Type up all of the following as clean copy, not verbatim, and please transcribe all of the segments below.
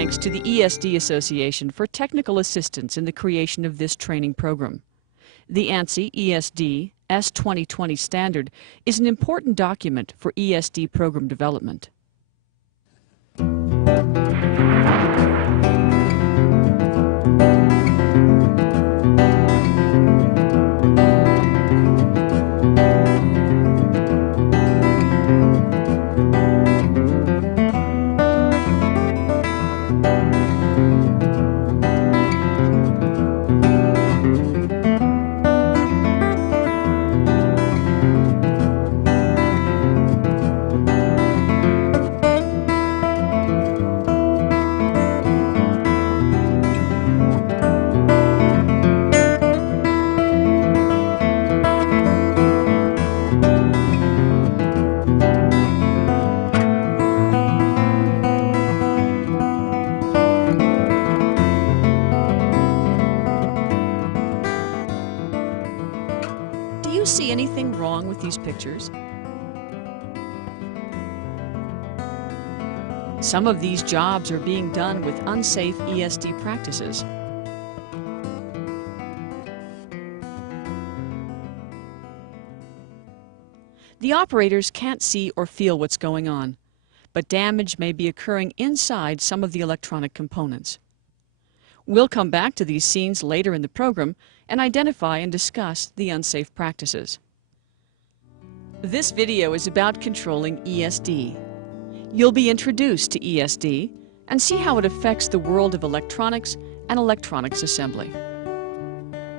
thanks to the ESD Association for technical assistance in the creation of this training program. The ANSI ESD S2020 standard is an important document for ESD program development. Do you see anything wrong with these pictures? Some of these jobs are being done with unsafe ESD practices. The operators can't see or feel what's going on, but damage may be occurring inside some of the electronic components. We'll come back to these scenes later in the program and identify and discuss the unsafe practices. This video is about controlling ESD. You'll be introduced to ESD and see how it affects the world of electronics and electronics assembly.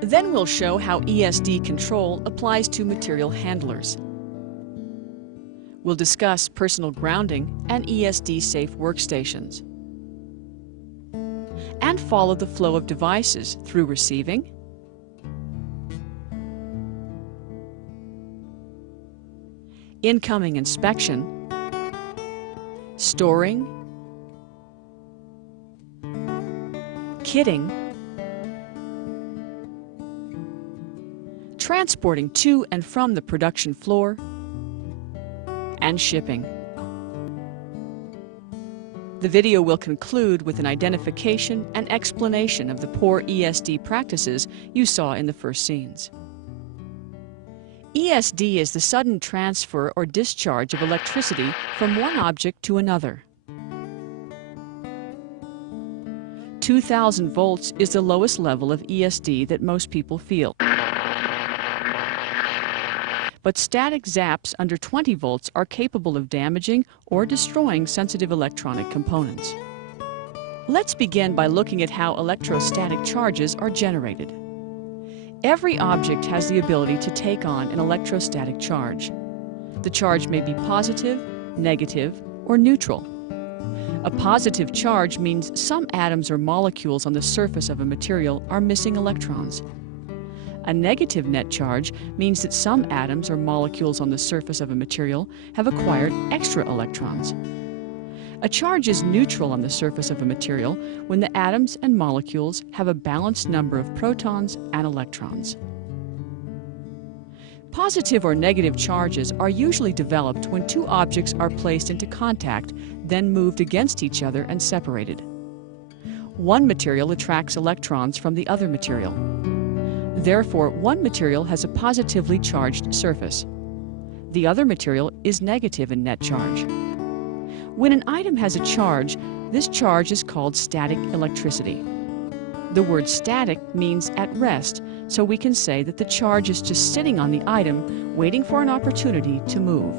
Then we'll show how ESD control applies to material handlers. We'll discuss personal grounding and ESD-safe workstations, and follow the flow of devices through receiving, incoming inspection, storing, kitting, transporting to and from the production floor, and shipping. The video will conclude with an identification and explanation of the poor ESD practices you saw in the first scenes. ESD is the sudden transfer or discharge of electricity from one object to another. 2000 volts is the lowest level of ESD that most people feel. But static zaps under 20 volts are capable of damaging or destroying sensitive electronic components. Let's begin by looking at how electrostatic charges are generated. Every object has the ability to take on an electrostatic charge. The charge may be positive, negative, or neutral. A positive charge means some atoms or molecules on the surface of a material are missing electrons. A negative net charge means that some atoms or molecules on the surface of a material have acquired extra electrons. A charge is neutral on the surface of a material when the atoms and molecules have a balanced number of protons and electrons. Positive or negative charges are usually developed when two objects are placed into contact, then moved against each other and separated. One material attracts electrons from the other material. Therefore, one material has a positively charged surface. The other material is negative in net charge. When an item has a charge, this charge is called static electricity. The word static means at rest, so we can say that the charge is just sitting on the item, waiting for an opportunity to move.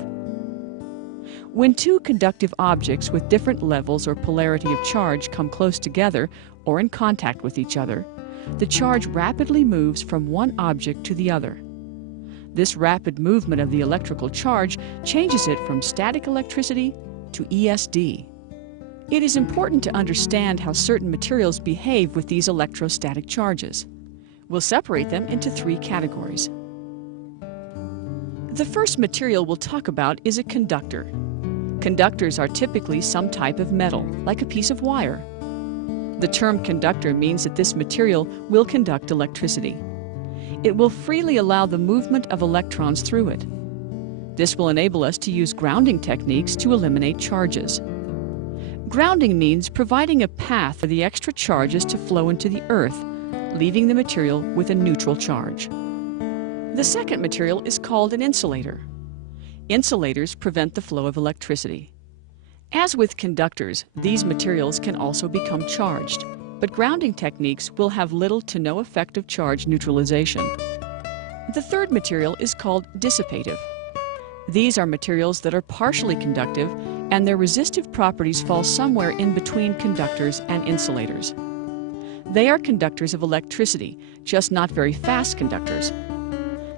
When two conductive objects with different levels or polarity of charge come close together or in contact with each other, the charge rapidly moves from one object to the other. This rapid movement of the electrical charge changes it from static electricity to ESD. It is important to understand how certain materials behave with these electrostatic charges. We'll separate them into three categories. The first material we'll talk about is a conductor. Conductors are typically some type of metal, like a piece of wire. The term conductor means that this material will conduct electricity. It will freely allow the movement of electrons through it. This will enable us to use grounding techniques to eliminate charges. Grounding means providing a path for the extra charges to flow into the earth, leaving the material with a neutral charge. The second material is called an insulator. Insulators prevent the flow of electricity. As with conductors, these materials can also become charged, but grounding techniques will have little to no effective charge neutralization. The third material is called dissipative. These are materials that are partially conductive, and their resistive properties fall somewhere in between conductors and insulators. They are conductors of electricity, just not very fast conductors.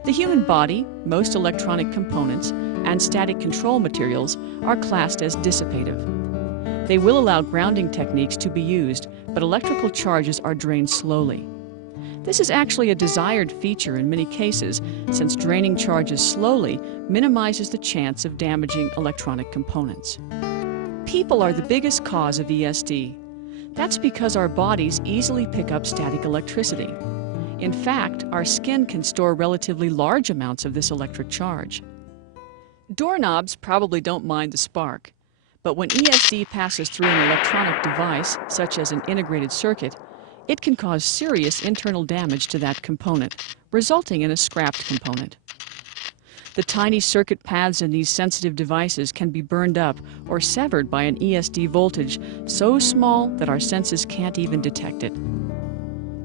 The human body, most electronic components, and static control materials are classed as dissipative. They will allow grounding techniques to be used, but electrical charges are drained slowly. This is actually a desired feature in many cases, since draining charges slowly minimizes the chance of damaging electronic components. People are the biggest cause of ESD. That's because our bodies easily pick up static electricity. In fact, our skin can store relatively large amounts of this electric charge. Doorknobs probably don't mind the spark, but when ESD passes through an electronic device, such as an integrated circuit, it can cause serious internal damage to that component, resulting in a scrapped component. The tiny circuit paths in these sensitive devices can be burned up or severed by an ESD voltage so small that our senses can't even detect it.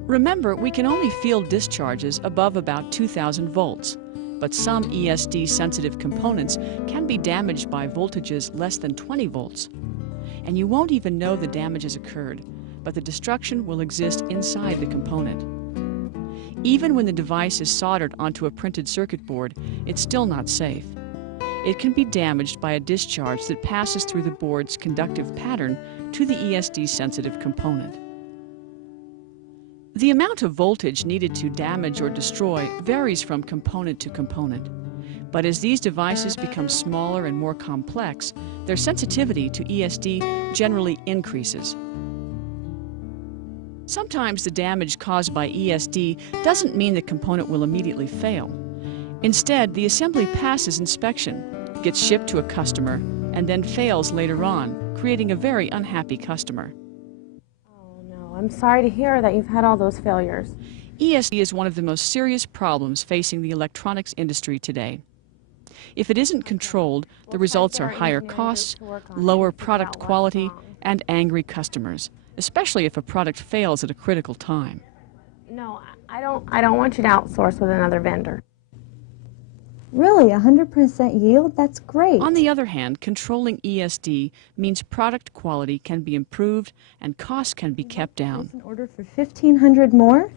Remember, we can only feel discharges above about 2,000 volts, but some ESD-sensitive components can be damaged by voltages less than 20 volts. And you won't even know the damage has occurred, but the destruction will exist inside the component. Even when the device is soldered onto a printed circuit board, it's still not safe. It can be damaged by a discharge that passes through the board's conductive pattern to the ESD-sensitive component. The amount of voltage needed to damage or destroy varies from component to component. But as these devices become smaller and more complex, their sensitivity to ESD generally increases. Sometimes the damage caused by ESD doesn't mean the component will immediately fail. Instead, the assembly passes inspection, gets shipped to a customer, and then fails later on, creating a very unhappy customer. I'm sorry to hear that you've had all those failures. ESD is one of the most serious problems facing the electronics industry today. If it isn't controlled, the results are higher costs, lower product quality, and angry customers, especially if a product fails at a critical time. No, I don't want you to outsource with another vendor. Really, 100% yield? That's great. On the other hand, controlling ESD means product quality can be improved and costs can be kept down. An order for 1,500 more?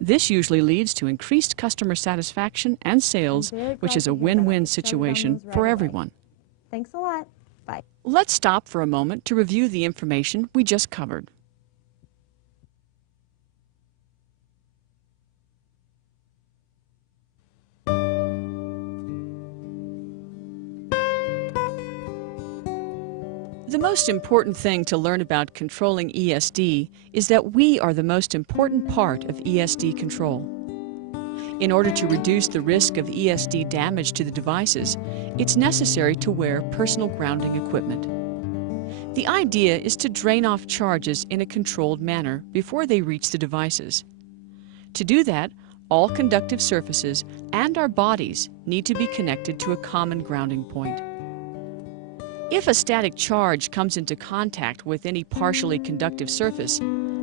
This usually leads to increased customer satisfaction and sales, which is a win-win situation for everyone. Thanks a lot. Bye. Let's stop for a moment to review the information we just covered. The most important thing to learn about controlling ESD is that we are the most important part of ESD control. In order to reduce the risk of ESD damage to the devices, it's necessary to wear personal grounding equipment. The idea is to drain off charges in a controlled manner before they reach the devices. To do that, all conductive surfaces and our bodies need to be connected to a common grounding point. If a static charge comes into contact with any partially conductive surface,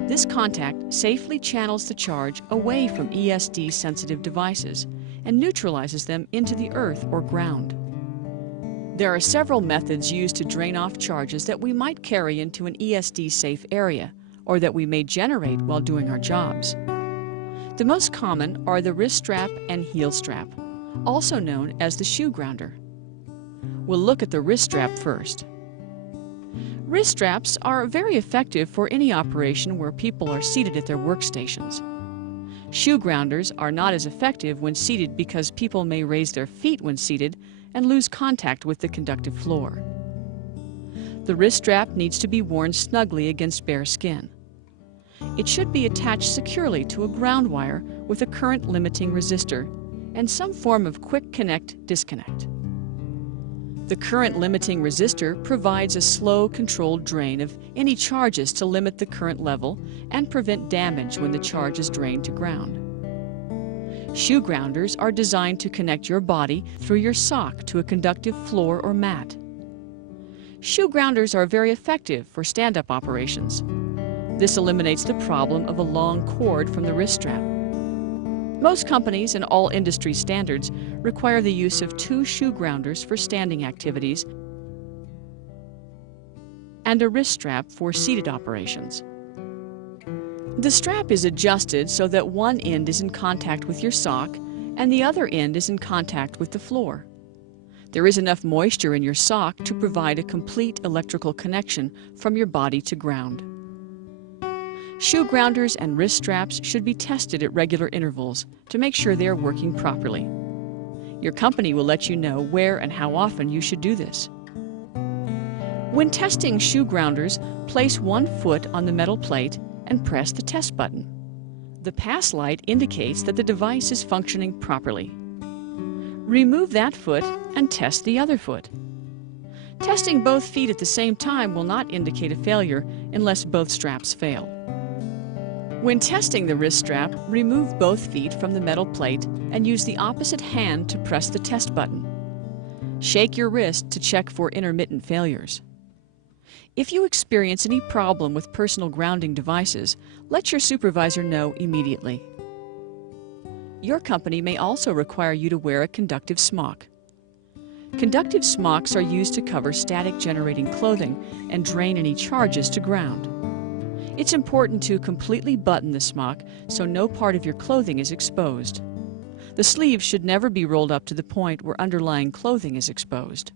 this contact safely channels the charge away from ESD-sensitive devices and neutralizes them into the earth or ground. There are several methods used to drain off charges that we might carry into an ESD-safe area or that we may generate while doing our jobs. The most common are the wrist strap and heel strap, also known as the shoe grounder. We'll look at the wrist strap first. Wrist straps are very effective for any operation where people are seated at their workstations. Shoe grounders are not as effective when seated because people may raise their feet when seated and lose contact with the conductive floor. The wrist strap needs to be worn snugly against bare skin. It should be attached securely to a ground wire with a current limiting resistor and some form of quick connect disconnect. The current limiting resistor provides a slow, controlled drain of any charges to limit the current level and prevent damage when the charge is drained to ground. Shoe grounders are designed to connect your body through your sock to a conductive floor or mat. Shoe grounders are very effective for stand-up operations. This eliminates the problem of a long cord from the wrist strap. Most companies and all industry standards require the use of 2 shoe grounders for standing activities and a wrist strap for seated operations. The strap is adjusted so that one end is in contact with your sock and the other end is in contact with the floor. There is enough moisture in your sock to provide a complete electrical connection from your body to ground. Shoe grounders and wrist straps should be tested at regular intervals to make sure they are working properly. Your company will let you know where and how often you should do this. When testing shoe grounders, place one foot on the metal plate and press the test button. The pass light indicates that the device is functioning properly. Remove that foot and test the other foot. Testing both feet at the same time will not indicate a failure unless both straps fail. When testing the wrist strap, remove both feet from the metal plate and use the opposite hand to press the test button. Shake your wrist to check for intermittent failures. If you experience any problem with personal grounding devices, let your supervisor know immediately. Your company may also require you to wear a conductive smock. Conductive smocks are used to cover static generating clothing and drain any charges to ground. It's important to completely button the smock so no part of your clothing is exposed. The sleeves should never be rolled up to the point where underlying clothing is exposed.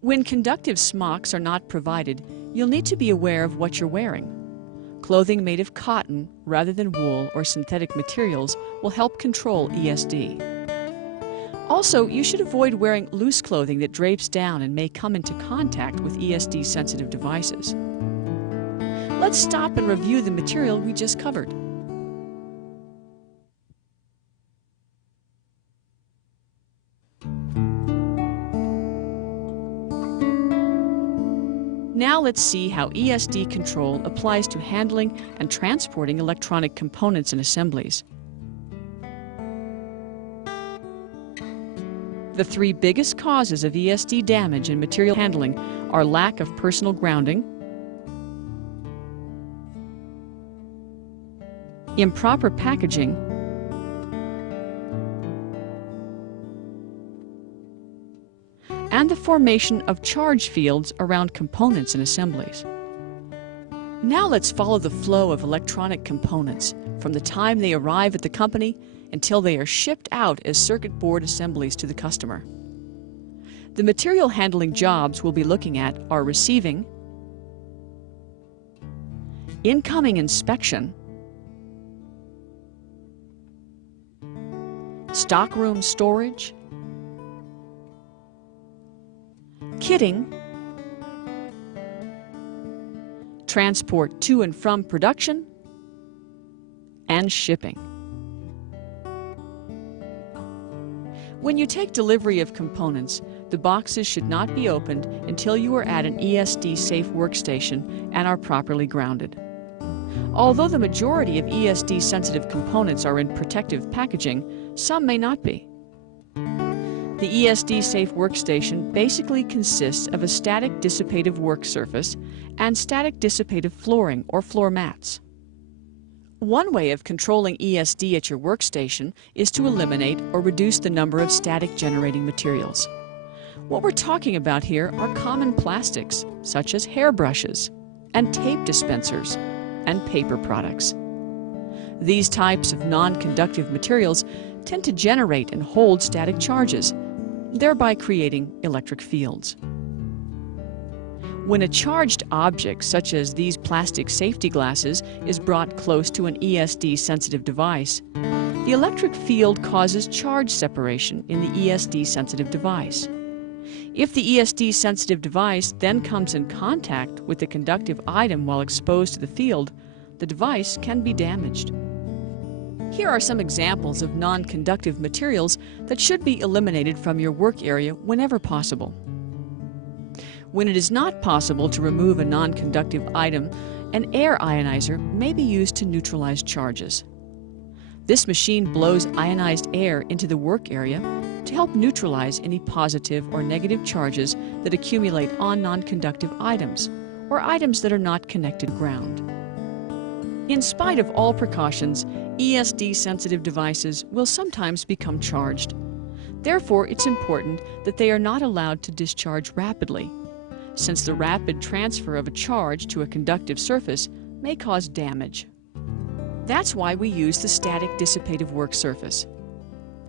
When conductive smocks are not provided, you'll need to be aware of what you're wearing. Clothing made of cotton rather than wool or synthetic materials will help control ESD. Also, you should avoid wearing loose clothing that drapes down and may come into contact with ESD-sensitive devices. Let's stop and review the material we just covered. Now let's see how ESD control applies to handling and transporting electronic components and assemblies. The 3 biggest causes of ESD damage in material handling are lack of personal grounding, improper packaging, and the formation of charge fields around components and assemblies. Now let's follow the flow of electronic components from the time they arrive at the company until they are shipped out as circuit board assemblies to the customer. The material handling jobs we'll be looking at are receiving, incoming inspection, stockroom storage, kitting, transport to and from production, and shipping. When you take delivery of components, the boxes should not be opened until you are at an ESD-safe workstation and are properly grounded. Although the majority of ESD-sensitive components are in protective packaging, some may not be. The ESD-safe workstation basically consists of a static dissipative work surface and static dissipative flooring or floor mats. One way of controlling ESD at your workstation is to eliminate or reduce the number of static generating materials. What we're talking about here are common plastics, such as hairbrushes and tape dispensers and paper products. These types of non-conductive materials tend to generate and hold static charges, thereby creating electric fields. When a charged object, such as these plastic safety glasses, is brought close to an ESD-sensitive device, the electric field causes charge separation in the ESD-sensitive device. If the ESD-sensitive device then comes in contact with the conductive item while exposed to the field, the device can be damaged. Here are some examples of non-conductive materials that should be eliminated from your work area whenever possible. When it is not possible to remove a non-conductive item, an air ionizer may be used to neutralize charges. This machine blows ionized air into the work area to help neutralize any positive or negative charges that accumulate on non-conductive items or items that are not connected ground. In spite of all precautions, ESD-sensitive devices will sometimes become charged. Therefore, it's important that they are not allowed to discharge rapidly, since the rapid transfer of a charge to a conductive surface may cause damage. That's why we use the static dissipative work surface.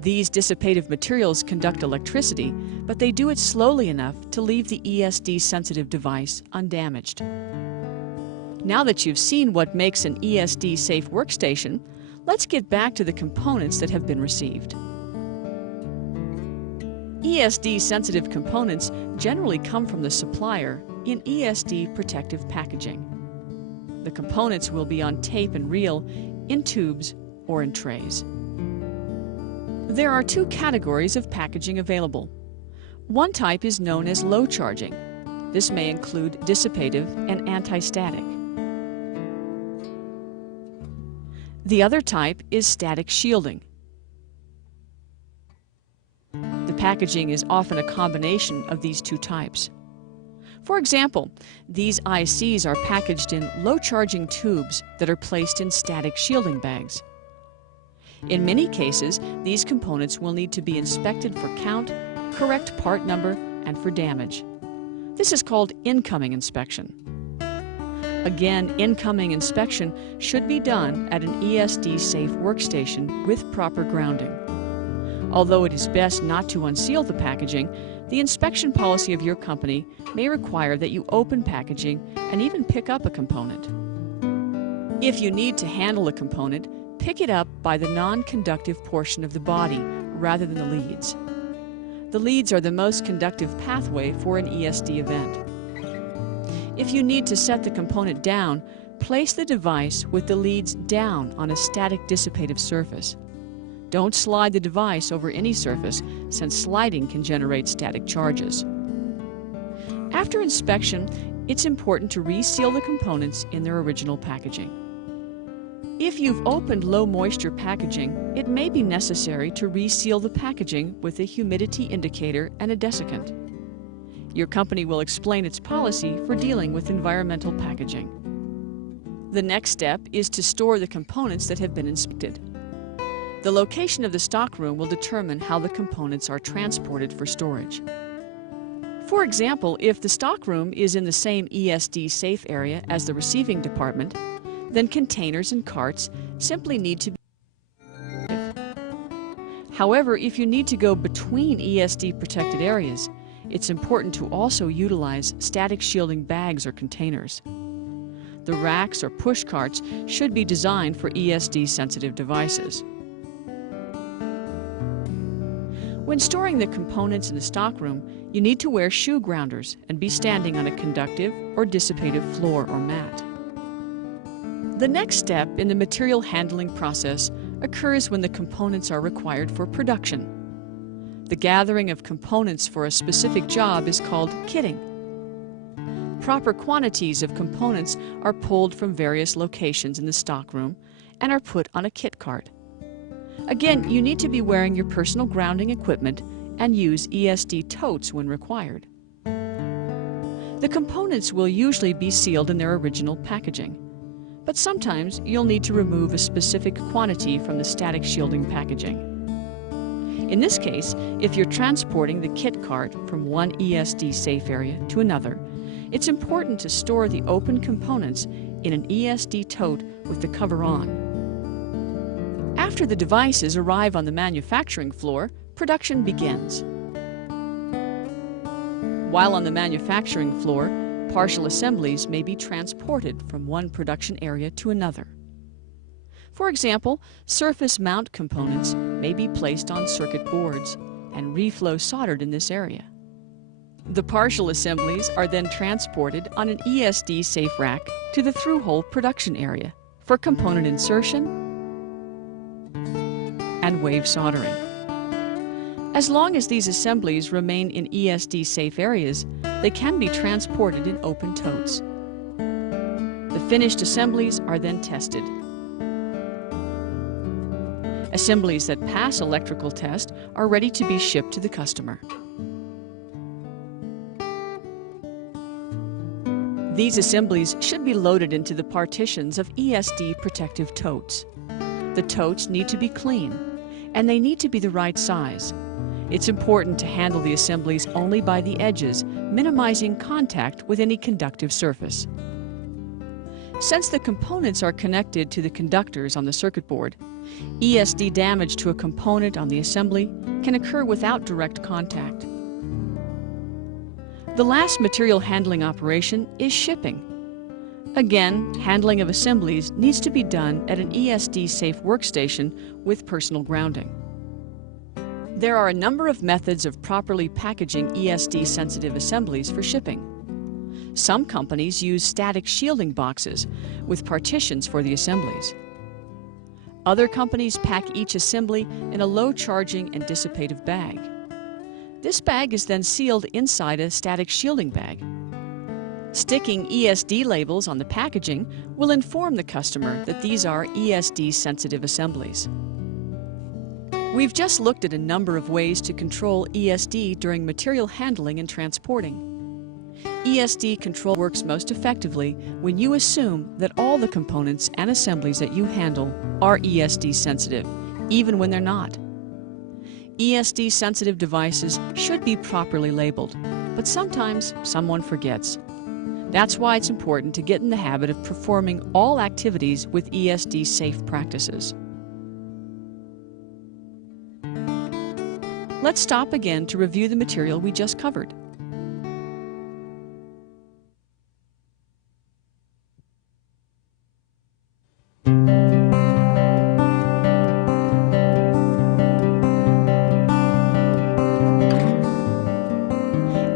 These dissipative materials conduct electricity, but they do it slowly enough to leave the ESD-sensitive device undamaged. Now that you've seen what makes an ESD-safe workstation, let's get back to the components that have been received. ESD-sensitive components generally come from the supplier in ESD protective packaging. The components will be on tape and reel, in tubes, or in trays. There are two categories of packaging available. One type is known as low charging. This may include dissipative and anti-static. The other type is static shielding. The packaging is often a combination of these two types. For example, these ICs are packaged in low-charging tubes that are placed in static shielding bags. In many cases, these components will need to be inspected for count, correct part number, and for damage. This is called incoming inspection. Again, incoming inspection should be done at an ESD-safe workstation with proper grounding. Although it is best not to unseal the packaging, the inspection policy of your company may require that you open packaging and even pick up a component. If you need to handle a component, pick it up by the non-conductive portion of the body rather than the leads. The leads are the most conductive pathway for an ESD event. If you need to set the component down, place the device with the leads down on a static dissipative surface. Don't slide the device over any surface, since sliding can generate static charges. After inspection, it's important to reseal the components in their original packaging. If you've opened low moisture packaging, it may be necessary to reseal the packaging with a humidity indicator and a desiccant. Your company will explain its policy for dealing with environmental packaging. The next step is to store the components that have been inspected. The location of the stockroom will determine how the components are transported for storage. For example, if the stockroom is in the same ESD safe area as the receiving department, then containers and carts simply need to be. However, if you need to go between ESD protected areas, it's important to also utilize static shielding bags or containers. The racks or push carts should be designed for ESD sensitive devices. When storing the components in the stockroom, you need to wear shoe grounders and be standing on a conductive or dissipative floor or mat. The next step in the material handling process occurs when the components are required for production. The gathering of components for a specific job is called kitting. Proper quantities of components are pulled from various locations in the stockroom and are put on a kit cart. Again, you need to be wearing your personal grounding equipment and use ESD totes when required. The components will usually be sealed in their original packaging, but sometimes you'll need to remove a specific quantity from the static shielding packaging. In this case, if you're transporting the kit cart from one ESD safe area to another, it's important to store the open components in an ESD tote with the cover on. After the devices arrive on the manufacturing floor, production begins. While on the manufacturing floor, partial assemblies may be transported from one production area to another. For example, surface mount components may be placed on circuit boards and reflow soldered in this area. The partial assemblies are then transported on an ESD safe rack to the through-hole production area for component insertion, and wave soldering. As long as these assemblies remain in ESD-safe areas, they can be transported in open totes. The finished assemblies are then tested. Assemblies that pass electrical test are ready to be shipped to the customer. These assemblies should be loaded into the partitions of ESD protective totes. The totes need to be clean, and they need to be the right size. It's important to handle the assemblies only by the edges, minimizing contact with any conductive surface. Since the components are connected to the conductors on the circuit board, ESD damage to a component on the assembly can occur without direct contact. The last material handling operation is shipping. Again, handling of assemblies needs to be done at an ESD-safe workstation with personal grounding. There are a number of methods of properly packaging ESD-sensitive assemblies for shipping. Some companies use static shielding boxes with partitions for the assemblies. Other companies pack each assembly in a low-charging and dissipative bag. This bag is then sealed inside a static shielding bag. Sticking ESD labels on the packaging will inform the customer that these are ESD-sensitive assemblies. We've just looked at a number of ways to control ESD during material handling and transporting. ESD control works most effectively when you assume that all the components and assemblies that you handle are ESD sensitive, even when they're not. ESD sensitive devices should be properly labeled, but sometimes someone forgets. That's why it's important to get in the habit of performing all activities with ESD safe practices. Let's stop again to review the material we just covered.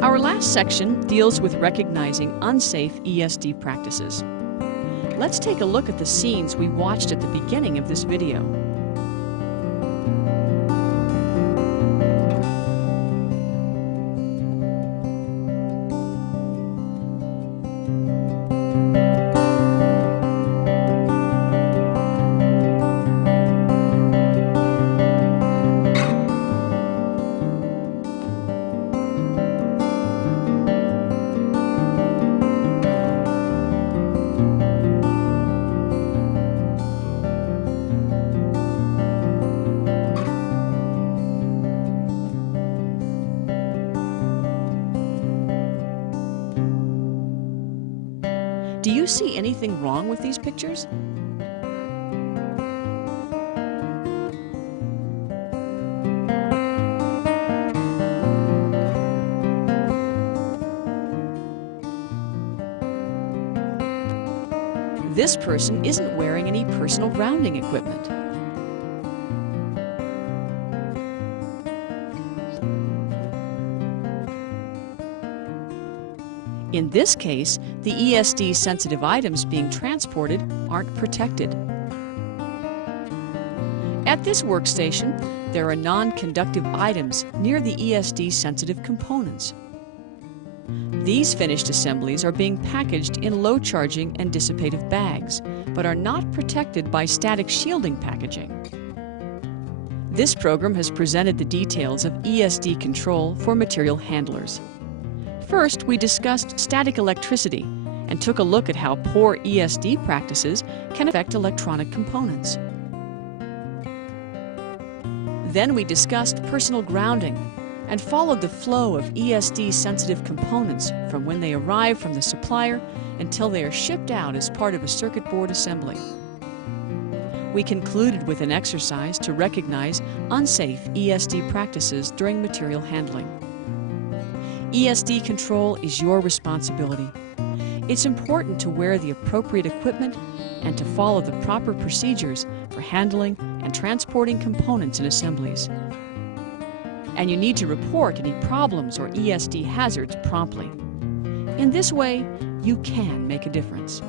Our last section deals with recognizing unsafe ESD practices. Let's take a look at the scenes we watched at the beginning of this video. Do you see anything wrong with these pictures? This person isn't wearing any personal grounding equipment. In this case, the ESD-sensitive items being transported aren't protected. At this workstation, there are non-conductive items near the ESD-sensitive components. These finished assemblies are being packaged in low-charging and dissipative bags, but are not protected by static shielding packaging. This program has presented the details of ESD control for material handlers. First, we discussed static electricity and took a look at how poor ESD practices can affect electronic components. Then we discussed personal grounding and followed the flow of ESD-sensitive components from when they arrive from the supplier until they are shipped out as part of a circuit board assembly. We concluded with an exercise to recognize unsafe ESD practices during material handling. ESD control is your responsibility. It's important to wear the appropriate equipment and to follow the proper procedures for handling and transporting components and assemblies. And you need to report any problems or ESD hazards promptly. In this way, you can make a difference.